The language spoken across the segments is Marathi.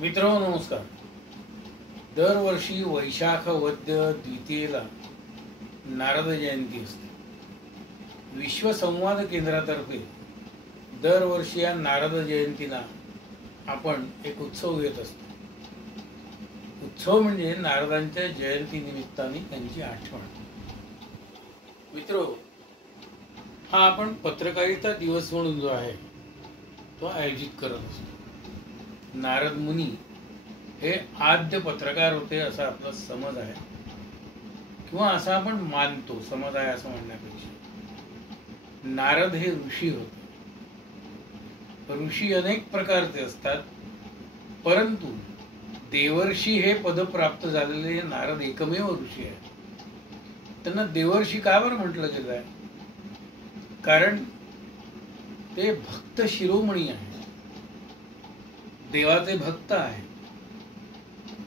मित्रांनो नमस्कार. दरवर्षी वैशाख वद्य द्वितीयेला नारद जयंती असते. विश्व संवाद केंद्रातर्फे दरवर्षी या नारद जयंतीला आपण एक उत्सव घेत असतो. उत्सव म्हणजे नारदांच्या जयंती निमित्ताने त्यांची आठवण. मित्रो, हा आपण पत्रकारिता दिवस म्हणून जो आहे तो आयोजित करत असतो. नारद मुनी हे आद्य पत्रकार होते असा आपला समज आहे, किंवा असा आपण मानतो. समज आहे असं म्हणण्यापेक्षा नारद हे ऋषी होते. ऋषी अनेक प्रकारचे असतात, परंतु देवर्षी हे पद प्राप्त झालेले नारद एकमेव ऋषी आहेत. त्यांना देवर्षी का बरं म्हटलं गेलं आहे? कारण ते भक्त शिरोमणी आहे, देवाचे भक्त आहे.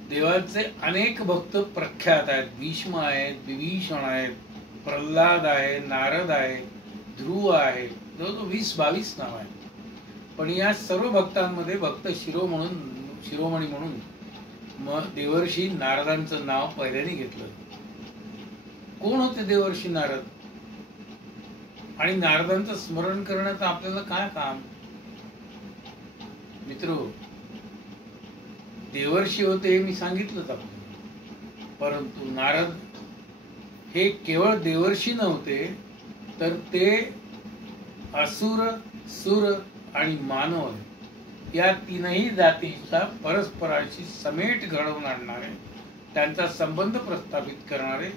देवाचे अनेक भक्त प्रख्यात आहेत. भीष्म आहेत, विभीषण आहेत, प्रल्हाद आहे, नारद आहे, ध्रुव आहे. जवळजवळ 20-22 नाव आहेत. पण या सर्व भक्तांमध्ये भक्त शिरोमणी म्हणून मग देवर्षी नारदांचं नाव पहिल्याने घेतलं. कोण होते देवर्षी नारद? आणि नारदांचं स्मरण करण्याचं आपल्याला काय काम? मित्रो, देवर्षी होते हे मी सांगितलंच आपल्याला, परंतु नारद हे केवळ देवर्षी नव्हते, तर ते असुर, सुर आणि मानव या तीनही जातीचा परस्परांशी समेट घडवून आणणारे, त्यांचा संबंध प्रस्थापित करणारे,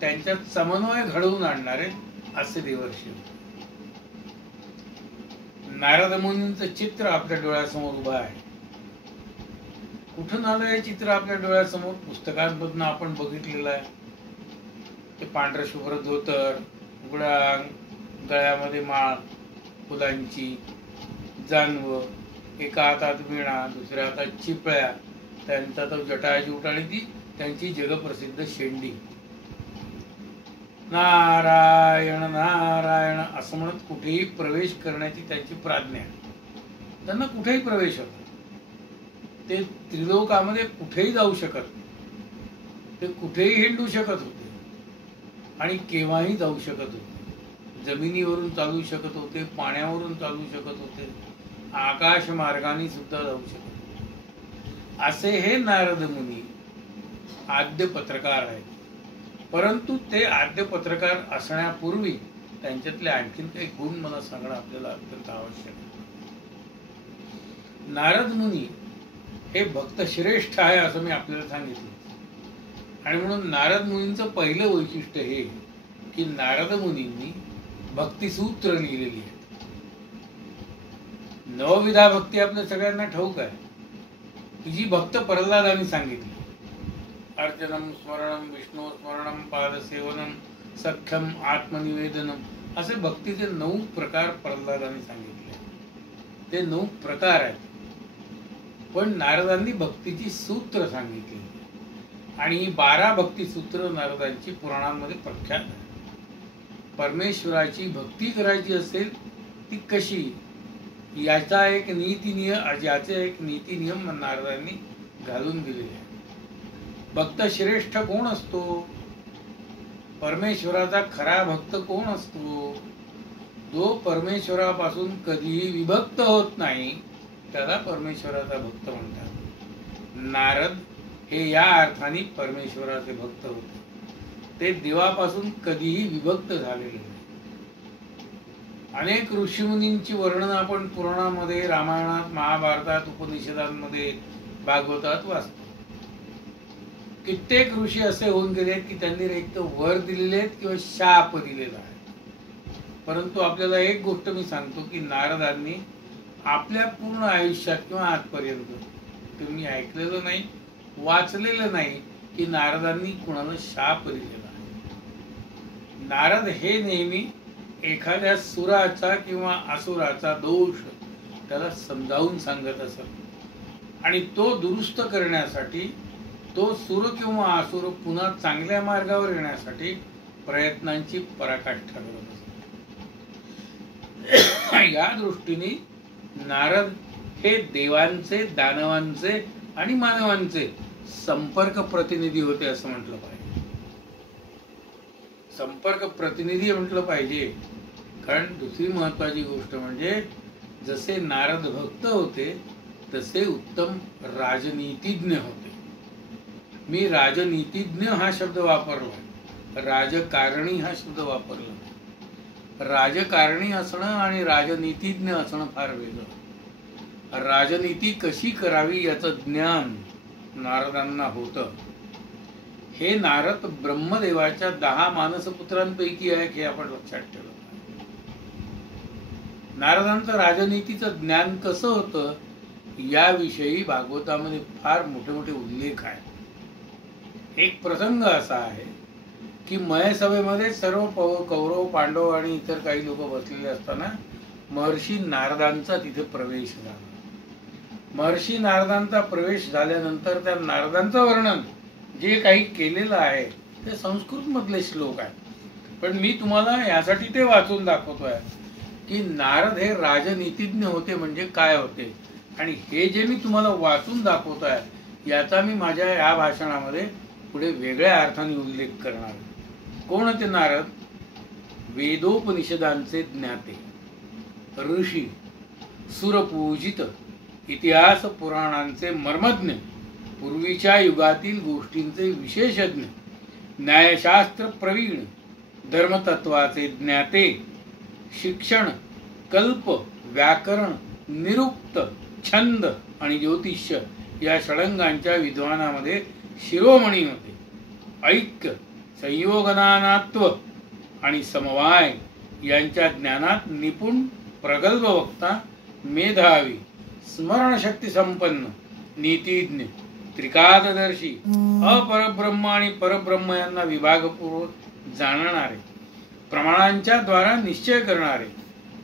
त्यांच्यात समन्वय घडवून आणणारे असे देवर्षी होते. नारद मुनींचं चित्र आपल्या डोळ्यासमोर उभं आहे. कुठून आलं हे चित्र आपल्या डोळ्यासमोर? पुस्तकांमधून आपण बघितलेलं आहे. ते पांढरं शुभ्र धोतर, उघड्या अंग, गळ्यामध्ये माळ फुलांची, जानव, एका हातात वीणा, दुसऱ्या हातात चिपळ्या, त्यांचा तो जटाजूट आणि ती त्यांची जगप्रसिद्ध शेंडी. नारायण नारायण असं म्हणत कुठेही प्रवेश करण्याची त्यांची प्राज्ञा. त्यांना कुठेही प्रवेश होता. ते त्रिलोकामध्ये कुठेही जाऊ शकत, ते कुठेही हिंडू शकत होते आणि केव्हाही जाऊ शकत होते. जमिनीवरून चालू शकत होते, पाण्यावरून चालू शकत होते, आकाश मार्गाने सुद्धा जाऊ शकत होते. असे हे नारद मुनी आद्य पत्रकार आहेत. परंतु ते आद्य पत्रकार असण्यापूर्वी त्यांच्यातले आणखीन काही गुण मला सांगणं आपल्याला अत्यंत आवश्यक आहे. नारद मुनी हे भक्त श्रेष्ठ आहे असं मी आपल्याला सांगितलं, आणि म्हणून नारद मुनींचं पहिलं वैशिष्ट्य हे की नारद मुनींनी भक्तिसूत्र लिहिलेली आहेत. 9 भक्ती आपल्या सगळ्यांना ठाऊक आहे, की जी भक्त प्रल्हादांनी सांगितली. अर्चनम, स्मरणम, विष्णू स्मरणम, पादसेवनम, सख्यम, आत्मनिवेदनम असे भक्तीचे 9 प्रकार प्रल्हादांनी सांगितले. ते 9 प्रकार आहेत. पण नारदांनी भक्तीची सूत्र सांगितली, आणि ही 12 भक्ती सूत्र नारदांची पुराणांमध्ये प्रख्यात आहे. परमेश्वराची भक्ती करायची असेल ती कशी, याचा एक नीती नियम नारदांनी घालून दिलेले आहे. भक्त श्रेष्ठ कोण असतो? परमेश्वराचा खरा भक्त कोण असतो? जो परमेश्वरापासून कधीही विभक्त होत नाही त्याला परमेश्वराचा भक्त म्हणतात. नारद हे या अर्थाने परमेश्वराचे भक्त होते. ते देवापासून कधीही विभक्त झालेले नाही. अनेक ऋषीमुनींची वर्णन आपण पुराणामध्ये, रामायणात, महाभारतात, उपनिषदांमध्ये, भागवतात वाचतो. कित्येक ऋषी असे होऊन गेले की त्यांनी एक तर वर दिलेले आहेत किंवा शाप दिलेला आहे. परंतु आपल्याला एक गोष्ट मी सांगतो की नारदांनी आपल्या पूर्ण आयुष्यात किंवा आजपर्यंत तुम्ही ऐकलेलं नाही, वाचलेलं नाही की नारदांनी कुणाला शाप दिलेला आहे. नारद हे नेहमी एखाद्या सुराचा किंवा असुराचा दोष त्याला समजावून सांगत असत, आणि तो दुरुस्त करण्यासाठी, तो सुर किंवा असुर पुन्हा चांगल्या मार्गावर येण्यासाठी प्रयत्नांची पराकाष्ठा करत असत. या दृष्टीने नारद हे देवांचे, दानवांचे आणि मानवांचे संपर्क प्रतिनिधी होते असं म्हटलं पाहिजे. संपर्क प्रतिनिधी म्हटलं पाहिजे, कारण दुसरी महत्वाची गोष्ट म्हणजे जसे नारद भक्त होते तसे उत्तम राजनीतिज्ञ होते. मी राजनीतिज्ञ हा शब्द वापरला, राजकारणी हा शब्द वापरला. राजकारणी असणं आणि राजनीतिज्ञ असणं फार वेगळं. राजनीती कशी करावी याचं ज्ञान नारदांना होतं. हे नारद ब्रह्मदेवाच्या 10 मानसपुत्रांपैकी आहे हे आपण लक्षात ठेवलं. नारदांचं राजनीतीचं ज्ञान कसं होतं याविषयी भागवतामध्ये फार मोठे मोठे उल्लेख आहेत. एक प्रसंग असा आहे की मयसभेमध्ये सर्व कौरव, पांडव आणि इतर काही लोक बसलेले असताना महर्षी नारदांचा तिथे प्रवेश झाला. महर्षी नारदांचा प्रवेश झाल्यानंतर त्या नारदांचं वर्णन जे काही केलेलं आहे ते संस्कृत मधले श्लोक आहेत, पण मी तुम्हाला यासाठी ते वाचून दाखवतोय की नारद हे राजनीतिज्ञ होते म्हणजे काय होते. आणि हे जे मी तुम्हाला वाचून दाखवतोय याचा मी माझ्या या भाषणामध्ये पुढे वेगळ्या अर्थाने उल्लेख करणार. कोण होते नारद? वेदोपनिषदांचे ज्ञाते, ऋषी, सुरपूजित, इतिहास पुराणांचे मर्मज्ञ, पूर्वीच्या युगातील गोष्टींचे विशेषज्ञ, न्यायशास्त्र प्रवीण, धर्मतत्वाचे ज्ञाते, शिक्षण, कल्प, व्याकरण, निरुक्त, छंद आणि ज्योतिष्य या षडंगांच्या विद्वानामध्ये शिरोमणी होते. ऐक्य, संयोगनानात्व आणि समवाय यांच्या ज्ञानात निपुण, प्रगल्भ वक्ता, मेधावी, स्मरणशक्ती संपन्न, नीतिज्ञ, त्रिकालदर्शी, अपरब्रह्म आणि परब्रह्म यांना विभागपूर्वक जाणणारे, प्रमाणांच्या द्वारा निश्चय करणारे,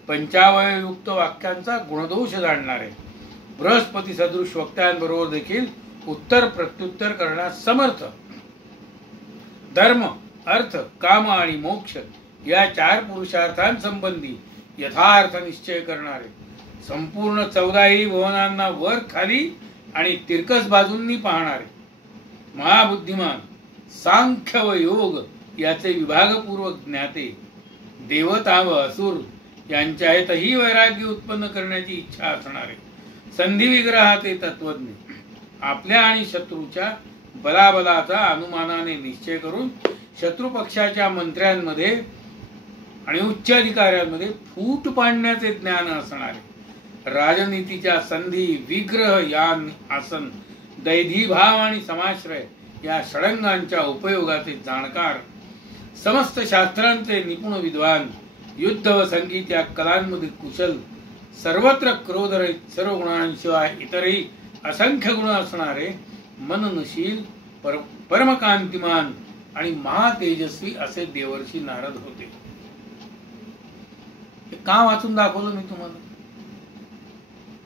पंचावययुक्त वाक्यांचा गुणदोष जाणणारे, बृहस्पती सदृश वक्त्यांबरोबर देखील उत्तर प्रत्युत्तर करण्यास समर्थ, धर्म, अर्थ, काम आणि मोक्ष या 4 पुरुषार्थांसंबंधी यथार्थ निश्चय करणारे, संपूर्ण 14ही भुवनांना वर खाली आणि तिरकस बाजूंनी पाहणारे, महाबुद्धिमान, सांख्य व योग याचे विभागपूर्वक ज्ञाते, देवता व असुर यांच्यातही वैराग्य उत्पन्न करण्याची इच्छा असणारे, संधी विग्रहाचे तत्वज्ञ, आपल्या आणि शत्रूच्या बलाबलाचा अनुमानाने निश्चय करून शत्रुपक्षाच्या मंत्र्यांमध्ये आणि उच्च अधिकाऱ्यांमध्ये फूट पाडण्याचे ज्ञान असणारे, राजनीतीच्या संधी, विग्रह, यान, आसन, दैधीभाव आणि समाश्रय या षडंगांच्या उपयोगाचे जाणकार, समस्त शास्त्रांचे निपुण विद्वान, युद्ध व संगीत या कलांमध्ये कुशल, सर्वत्र क्रोधरहित, सर्व गुणांशिवाय इतरही असंख्य गुण असणारे, मननशील, परमकांतिमान आणि महातेजस्वी असे देवर्षी नारद होते. हे का वाचून दाखवलं मी तुम्हाला?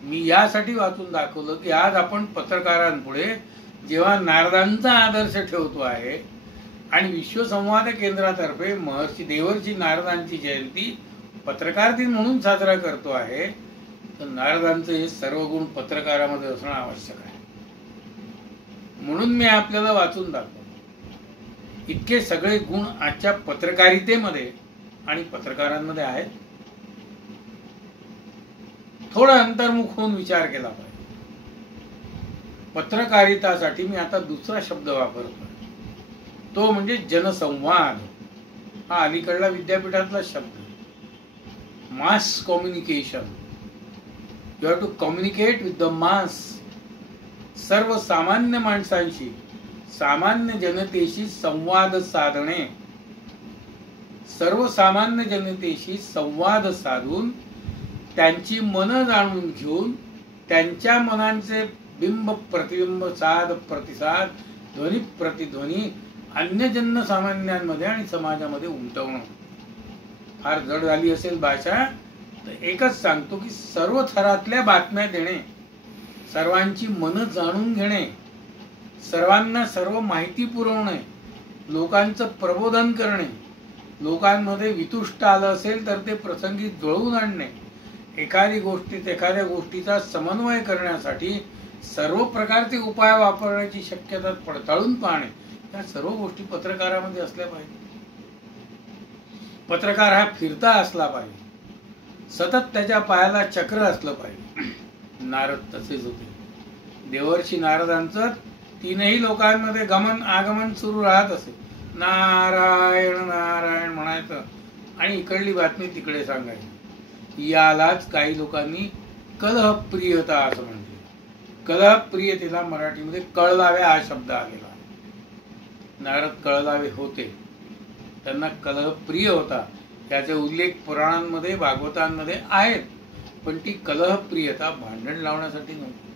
मी यासाठी वाचून दाखवलं की आज आपण पत्रकारांपुढे जेव्हा नारदांचा आदर्श ठेवतो आहे आणि विश्वसंवाद केंद्रातर्फे महर्षी देवर्षी नारदांची जयंती पत्रकार दिन म्हणून साजरा करतो आहे, तर नारदांचे हे सर्व गुण पत्रकारामध्ये असणं आवश्यक आहे. म्हणून मी आपल्याला वाचून दाखवतो. इतके सगळे गुण आजच्या पत्रकारितेमध्ये आणि पत्रकारांमध्ये आहेत. थोडं अंतर्मुख होऊन विचार केला पाहिजे. पत्रकारितासाठी मी आता दुसरा शब्द वापरतो, तो म्हणजे जनसंवाद. हा अलीकडला विद्यापीठातला शब्द. Mass communication. You have to communicate with the mass. सर्वसामान्य माणसांशी, सामान्य जनतेशी संवाद साधणे. सर्वसामान्य जनतेशी संवाद साधून त्यांची मनं जाणून घेऊन त्यांच्या मनांचे बिंब प्रतिबिंब, साध प्रतिसाद, ध्वनी प्रतिध्वनी अन्य जनसामान्यांमध्ये आणि समाजामध्ये उमटवणं. फार जड झाली असेल भाषा तर एकच सांगतो की सर्व थरातल्या बातम्या देणे, सर्वांची मनं जाणून घेणे, सर्वांना सर्व माहिती पुरवणे, लोकांचं प्रबोधन करणे, लोकांमध्ये वितुष्ट आलं असेल तर ते प्रसंगी जुळवून आणणे, एखाद्या गोष्टीचा समन्वय करण्यासाठी सर्व प्रकारचे उपाय वापरण्याची शक्यता पडताळून पाहणे, या सर्व गोष्टी पत्रकारामध्ये असल्या पाहिजे. पत्रकार हा फिरता असला पाहिजे, सतत त्याच्या पायाला चक्र असलं पाहिजे. नारद तसेच होते. देवर्षी नारदांचं तीनही लोकांमध्ये गमन आगमन सुरू राहत असे. नारायण नारायण म्हणायचं आणि इकडली बातमी तिकडे सांगायची. यालाच काही लोकांनी कलहप्रियता असं म्हटले. कलहप्रियतेला मराठीमध्ये कळलावे हा शब्द आलेला. नारद कळलावे होते, त्यांना कलहप्रिय होता, त्याचे उल्लेख पुराणांमध्ये भागवतांमध्ये आहेत. पण ती कलहप्रियता भांडण लावण्यासाठी नव्हती.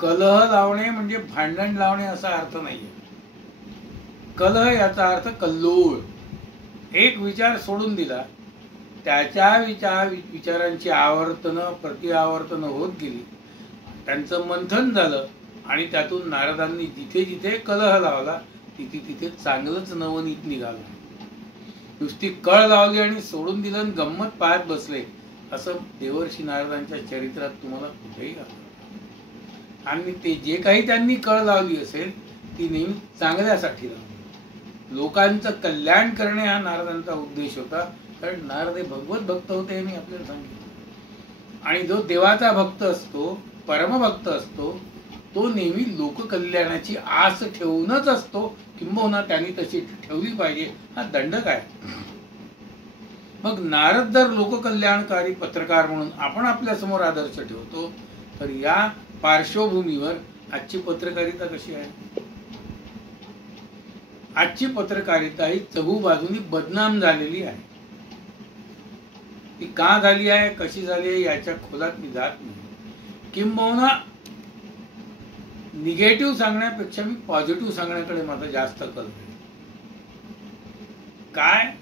कलह लावणे म्हणजे भांडण लावणे असा अर्थ नाहीये. कलह याचा अर्थ कल्लोळ. एक विचार सोडून दिला, त्याच्या विचारांची आवर्तनं प्रतिआवर्तनं होत गेली, त्यांचं मंथन झालं आणि त्यातून नारदांनी जिथे जिथे कलह लावला तिथे तिथे चांगलंच नवनीत निघालं. नुसती कळ लावली आणि सोडून दिलं आणि गंमत पाहत बसले असं देवर्षी नारदांच्या चरित्रात तुम्हाला कुठेही आढळेल. आणि ते जे काही त्यांनी कळ लावली असेल ती नेहमी चांगल्यासाठी लावली. लोकांचं कल्याण करणे हा नारदांचा उद्देश होता. कारण नारद हे भगवत भक्त होते हे मी आपल्याला सांगितलं. आणि जो देवाचा भक्त असतो, परमभक्त असतो, तो नेहमी लोककल्याणाची आस ठेवूनच असतो. किंबहुना त्यांनी तशी ठेवली पाहिजे, हा दंडक आहे. मग नारद जर लोककल्याणकारी पत्रकार म्हणून आपण आपल्या समोर आदर्श ठेवतो, तर या पार्श्वभूमीवर आजची पत्रकारिता कशी आहे? आजची पत्रकारिता ही चहू बाजूनी बदनाम झालेली आहे. ती का झाली आहे, कशी झाली आहे याच्या खोलात मी जात नाही. किंबहुना निगेटिव्ह सांगण्यापेक्षा मी पॉझिटिव्ह सांगण्याकडे माझा जास्त कल आहे. काय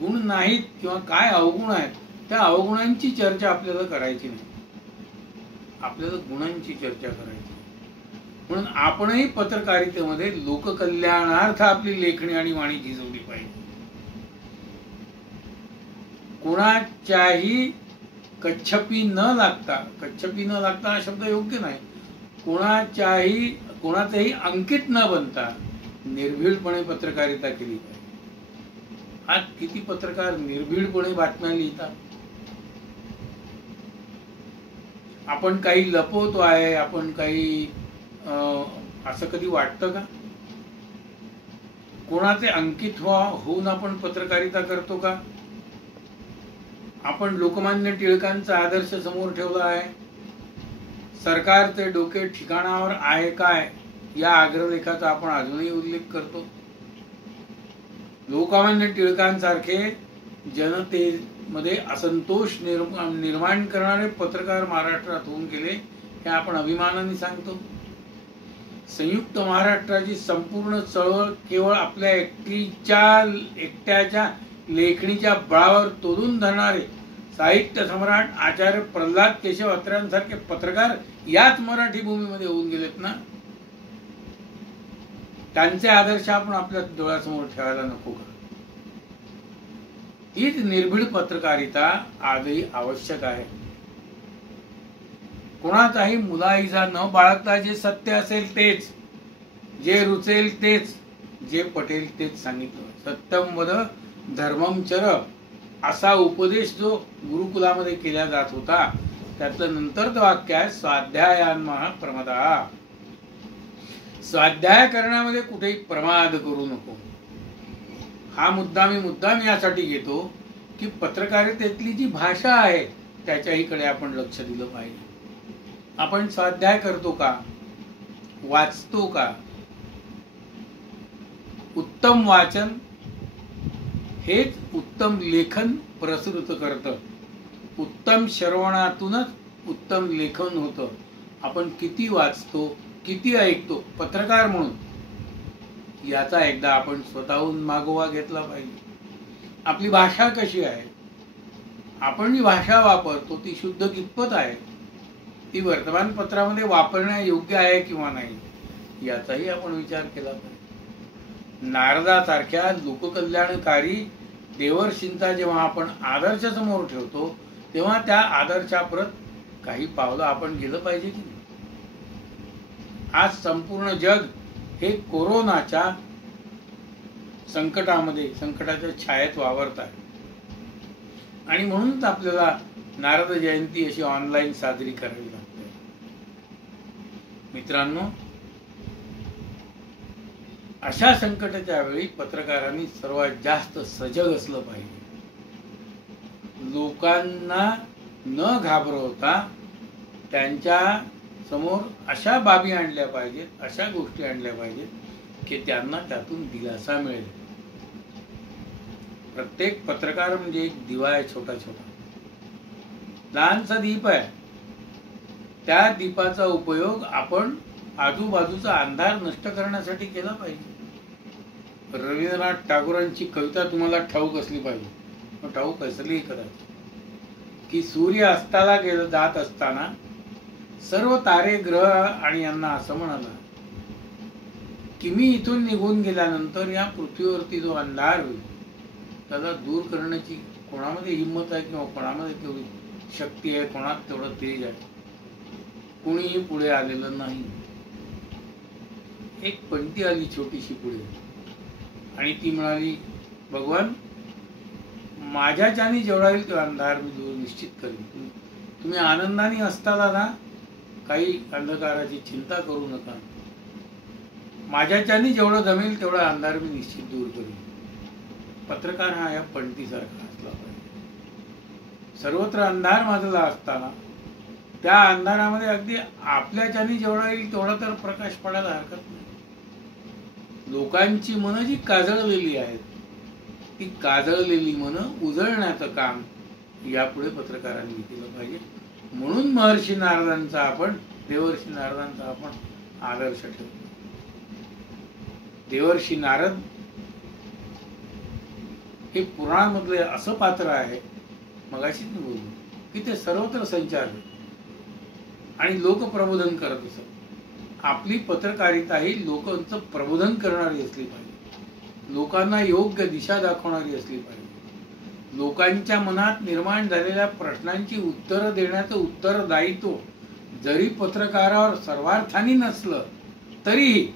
गुण नाहीत किंवा काय अवगुण आहेत, त्या अवगुणांची चर्चा आपल्याला करायची नाही, आपल्याला गुणांची चर्चा करायची. म्हणून आपणही पत्रकारितेमध्ये लोककल्याणार्थ आपली लेखणी आणि वाणी झिजवली पाहिजे. कोणाच्याही कच्छपी न लागता हा शब्द योग्य नाही, कोणाचेही अंकित न बनता निर्भीडपणे पत्रकारिता केली पाहिजे. आज किती पत्रकार निर्भीडपणे बातम्या लिहितात. आपण काही लपवतो आहे, आपण काही असं कधी वाटतं का? कोणाचे अंकित होऊन आपण पत्रकारिता करतो का? आपण लोकमान्य टिळकांचा आदर्श समोर ठेवला आहे. सरकारचे डोके ठिकाणावर आहे काय या अग्रलेखाचा आपण अजूनही उल्लेख करतो. लोकमान्य टिळकांसारखे जनतेमध्ये असंतोष निर्माण करणारे पत्रकार महाराष्ट्रात होऊन गेले हे आपण अभिमानाने सांगतो. संयुक्त महाराष्ट्राची संपूर्ण चळवळ केवळ आपल्या एकट्याच्या लेखणीच्या बळावर तोडून धरणारे साहित्य सम्राट आचार्य प्रल्हाद केशव अत्र्यांसारखे पत्रकार याच मराठी भूमीमध्ये होऊन गेलेत ना. त्यांचे आदर्श आपण आपल्या डोळ्यासमोर ठेवायला नको का? हीच निर्भीड पत्रकारिता आजही आवश्यक आहे. कोणाचाही मुलाइजा न बाळगता जे सत्य असेल तेच, जे रुचेल तेच, जे पटेल तेच सांगितलं. सत्यम वद धर्मम चर असा उपदेश जो गुरुकुलामध्ये केला जात होता त्यातलं नंतरचं वाक्य आहे स्वाध्यायान्मः प्रमदा. स्वाध्याय करण्यामध्ये कुठेही प्रमाद करू नको. हा मुद्दा मी मुद्दाम यासाठी घेतो की पत्रकारितेतली जी भाषा आहे त्याच्याहीकडे आपण लक्ष दिलं पाहिजे. आपण स्वाध्याय करतो का? वाचतो का? उत्तम वाचन हेच उत्तम लेखन प्रसृत करतं. उत्तम श्रवणातूनच उत्तम लेखन होतं. आपण किती वाचतो, किती ऐकतो पत्रकार म्हणून याचा एकदा आपण स्वतःहून मागोवा घेतला पाहिजे. आपली भाषा कशी आहे, आपण जी भाषा वापरतो ती शुद्ध कितपत आहे, ती वर्तमानपत्रामध्ये वापरण्यायोग्य आहे किंवा नाही याचाही आपण विचार केला पाहिजे. नारदासारख्या लोककल्याणकारी देवर्षींचा जेव्हा आपण आदर्श समोर ठेवतो तेव्हा त्या आदर्शाप्रत काही पावलं आपण गेलं पाहिजे की नाही. आज संपूर्ण जग हे कोरोनाच्या संकटाच्या छायेत वावरत आहे. आणि म्हणूनच आपल्याला नारद जयंती अशी ऑनलाईन साजरी करावी लागते. मित्रांनो, अशा संकटाच्या वेळी पत्रकारांनी सर्वात जास्त सजग असलं पाहिजे. लोकांना न घाबरवता त्यांच्या समोर अशा बाबी आणल्या पाहिजेत, अशा गोष्टी आणल्या पाहिजेत की त्यांना त्यातून दिलासा मिळेल. प्रत्येक पत्रकार म्हणजे एक दिवा आहे, छोटा छोटा लहानसा दीप आहे. त्या दीपाचा उपयोग आपण आजूबाजूचा अंधार नष्ट करण्यासाठी केला पाहिजे. रवींद्रनाथ टागोरांची कविता तुम्हाला ठाऊक असली पाहिजे. ठाऊक असली करायची की सूर्य अस्ताला जात असताना सर्व तारे ग्रह आणि यांना असं म्हणाला की मी इथून निघून गेल्यानंतर या पृथ्वीवरती जो अंधार होईल त्याला दूर करण्याची कोणामध्ये हिंमत आहे किंवा कोणामध्ये तेवढी शक्ती आहे, कोणात तेवढं तेज आहे, कुणीही पुढे आलेलं नाही. एक पंक्ती आली छोटीशी पुढे आणि ती म्हणाली, भगवान माझ्याच्याने जेवढा येईल तेवढा अंधार मी दूर निश्चित करेन. तुम्ही आनंदाने असताना ना काही अंधकाराची चिंता करू नका. माझ्याच्याने जेवढं जमेल तेवढा अंधार मी निश्चित दूर करेन. पत्रकार हा या पंक्तीसारखा असला पाहिजे. सर्वत्र अंधार माजला असताना त्या अंधारामध्ये अगदी आपल्याच्याने जेवढा येईल तेवढा तर प्रकाश पडायला हरकत नाही. लोकांची मनं जी काजळलेली आहेत ती काजळलेली मनं उजळण्याचं काम यापुढे पत्रकारांनी केलं पाहिजे. म्हणून महर्षी नारदांचा आपण देवर्षी नारदांचा आपण आदर्श ठेवतो. देवर्षी नारद हे पुराणामधले असं पात्र आहे, मगाशीच मी बोललो की ते सर्वत्र संचारक आणि लोकप्रबोधन करत असत. आपली पत्रकारिता ही लोकांचं प्रबोधन करणारी असली पाहिजे, लोकांना योग्य दिशा दाखवणारी असली पाहिजे. लोकांच्या मनात निर्माण झालेल्या प्रश्नांची उत्तरं देण्याचं उत्तरदायित्व जरी पत्रकारावर सर्वार्थाने नसलं तरीही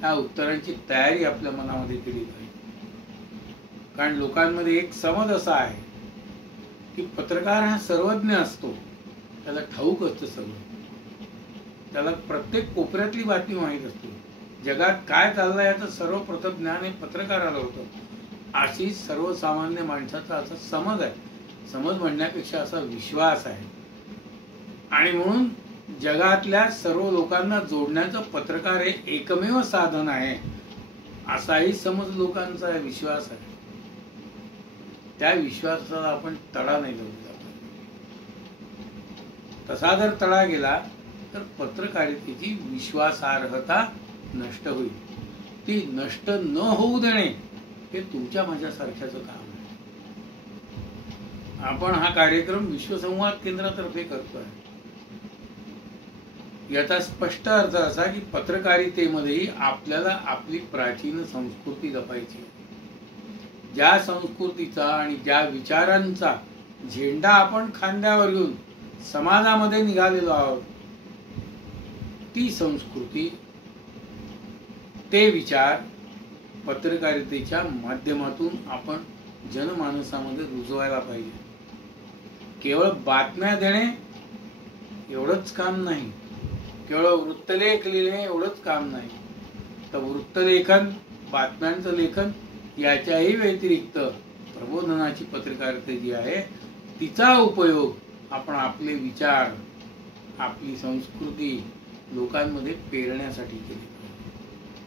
त्या उत्तरांची तयारी आपल्या मनामध्ये केली पाहिजे. कारण लोकांमध्ये एक समज असा आहे की पत्रकार हा सर्वज्ञ असतो, त्याला ठाऊक असतं सगळं, त्याला प्रत्येक कोपऱ्यातली बातमी माहीत असते, जगात काय चाललंय याचं सर्वप्रथम ज्ञान हे पत्रकाराला होतं. अशी सर्वसामान्य माणसाचा असा समज आहे. समज म्हणण्यापेक्षा असा विश्वास आहे. आणि म्हणून जगातल्या सर्व लोकांना जोडण्याचं पत्रकार हे एकमेव साधन आहे असाही समज लोकांचा विश्वास आहे. त्या विश्वासाला आपण तडा नाही लावू शकत. तसा जर तडा गेला तर पत्रकारितेची विश्वासार्हता नष्ट होईल. ती नष्ट न होऊ देणे हे तुमच्या माझ्यासारख्याचं काम आहे. आपण हा कार्यक्रम विश्वसंवाद केंद्रातर्फे करतोय. याचा स्पष्ट अर्थ असा की पत्रकारितेमध्येही आपल्याला आपली प्राचीन संस्कृती जपायची. ज्या संस्कृतीचा आणि ज्या विचारांचा झेंडा आपण खांद्यावर घेऊन समाजामध्ये निघालेलो आहोत, ती संस्कृती, ते विचार पत्रकारितेच्या माध्यमातून आपण जनमानसामध्ये रुजवायला पाहिजे. केवळ बातम्या देणे एवढंच काम नाही, केवळ वृत्तलेख लिहिणे एवढंच काम नाही. तर वृत्तलेखन, बातम्यांचं लेखन याच्याही व्यतिरिक्त प्रबोधनाची पत्रकारिता जी आहे तिचा उपयोग आपण आपले विचार, आपली संस्कृती लोकांमध्ये पेरण्यासाठी केली.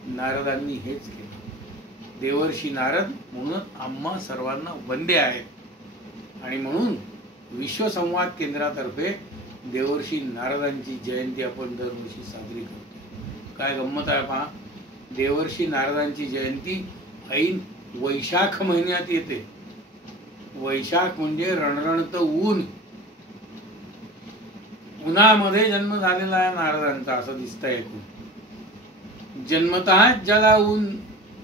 नारदांनी हेच केलं. देवर्षी नारद म्हणून आम्हा सर्वांना वंदे आहेत. आणि म्हणून विश्वसंवाद केंद्रातर्फे देवर्षी नारदांची जयंती आपण दरवर्षी साजरी करतो. काय गंमत आहे पहा. देवर्षी नारदांची जयंती ऐन वैशाख महिन्यात येते. वैशाख म्हणजे रणरणत ऊन. उन्हामध्ये जन्म झालेला आहे नारदांचा असं दिसतंय. जन्मतःच ज्याला ऊन,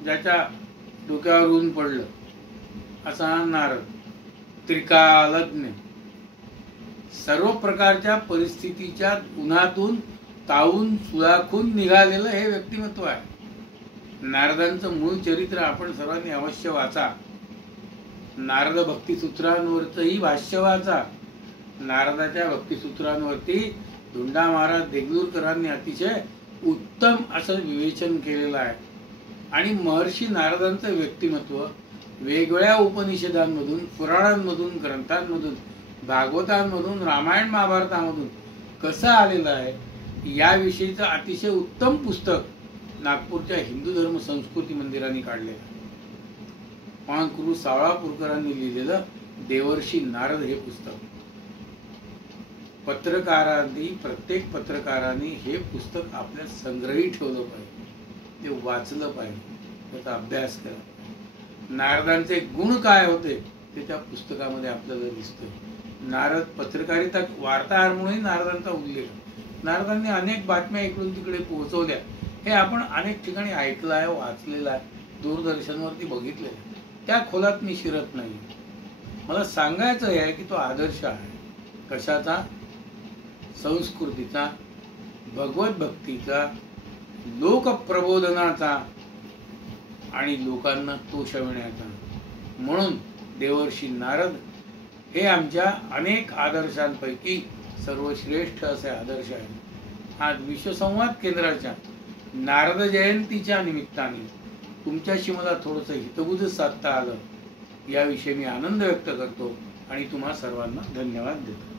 ज्याच्या डोक्यावर ऊन पडलं असा नारद त्रिकालज्ञ, सर्व प्रकारच्या परिस्थितीच्या उन्हातून तावून सुलाखून निघालेलं हे व्यक्तिमत्व आहे. नारदांचं मूळ चरित्र आपण सर्वांनी अवश्य वाचा. नारद भक्तिसूत्रांवरचंही भाष्य वाचा. नारदाच्या भक्तिसूत्रांवरती धुंडा महाराज देगलूरकरांनी अतिशय उत्तम असं विवेचन केलेलं आहे. आणि महर्षी नारदांचं व्यक्तिमत्व वेगवेगळ्या उपनिषदांमधून, पुराणांमधून, ग्रंथांमधून, भागवतांमधून, रामायण महाभारतामधून कसं आलेलं आहे याविषयीचं अतिशय उत्तम पुस्तक नागपूरच्या हिंदू धर्म संस्कृती मंदिराने काढलेलं आहे. पांखरू सावळापूरकरांनी लिहिलेलं देवर्षी नारद हे पुस्तक. प्रत्येक पत्रकारांनी हे पुस्तक आपल्या संग्रही ठेवलं पाहिजे, ते वाचलं पाहिजे, त्याचा अभ्यास करा. नारदांचे गुण काय होते ते त्या पुस्तकामध्ये आपल्याला दिसतंय. नारद पत्रकारिता वार्ताहर म्हणूनही नारदांचा उल्लेख. नारदांनी अनेक बातम्या इकडून तिकडे पोहोचवल्या. हे आपण अनेक ठिकाणी ऐकलं आहे, वाचलेलं आहे, दूरदर्शनवरती बघितलेलं आहे. त्या खोलात मी शिरत नाही. मला सांगायचं आहे की तो आदर्श आहे कशाचा? संस्कृतीचा, भगवत भक्तीचा, लोकप्रबोधनाचा आणि लोकांना तोषविण्याचा. म्हणून देवर्षी नारद हे आमच्या अनेक आदर्शांपैकी सर्वश्रेष्ठ असे आदर्श आहेत. आज विश्वसंवाद केंद्राच्या नारद जयंतीच्या निमित्ताने तुमच्याशी मला थोडंसं हितगुज साधता आलं याविषयी मी आनंद व्यक्त करतो आणि तुम्हा सर्वांना धन्यवाद देतो.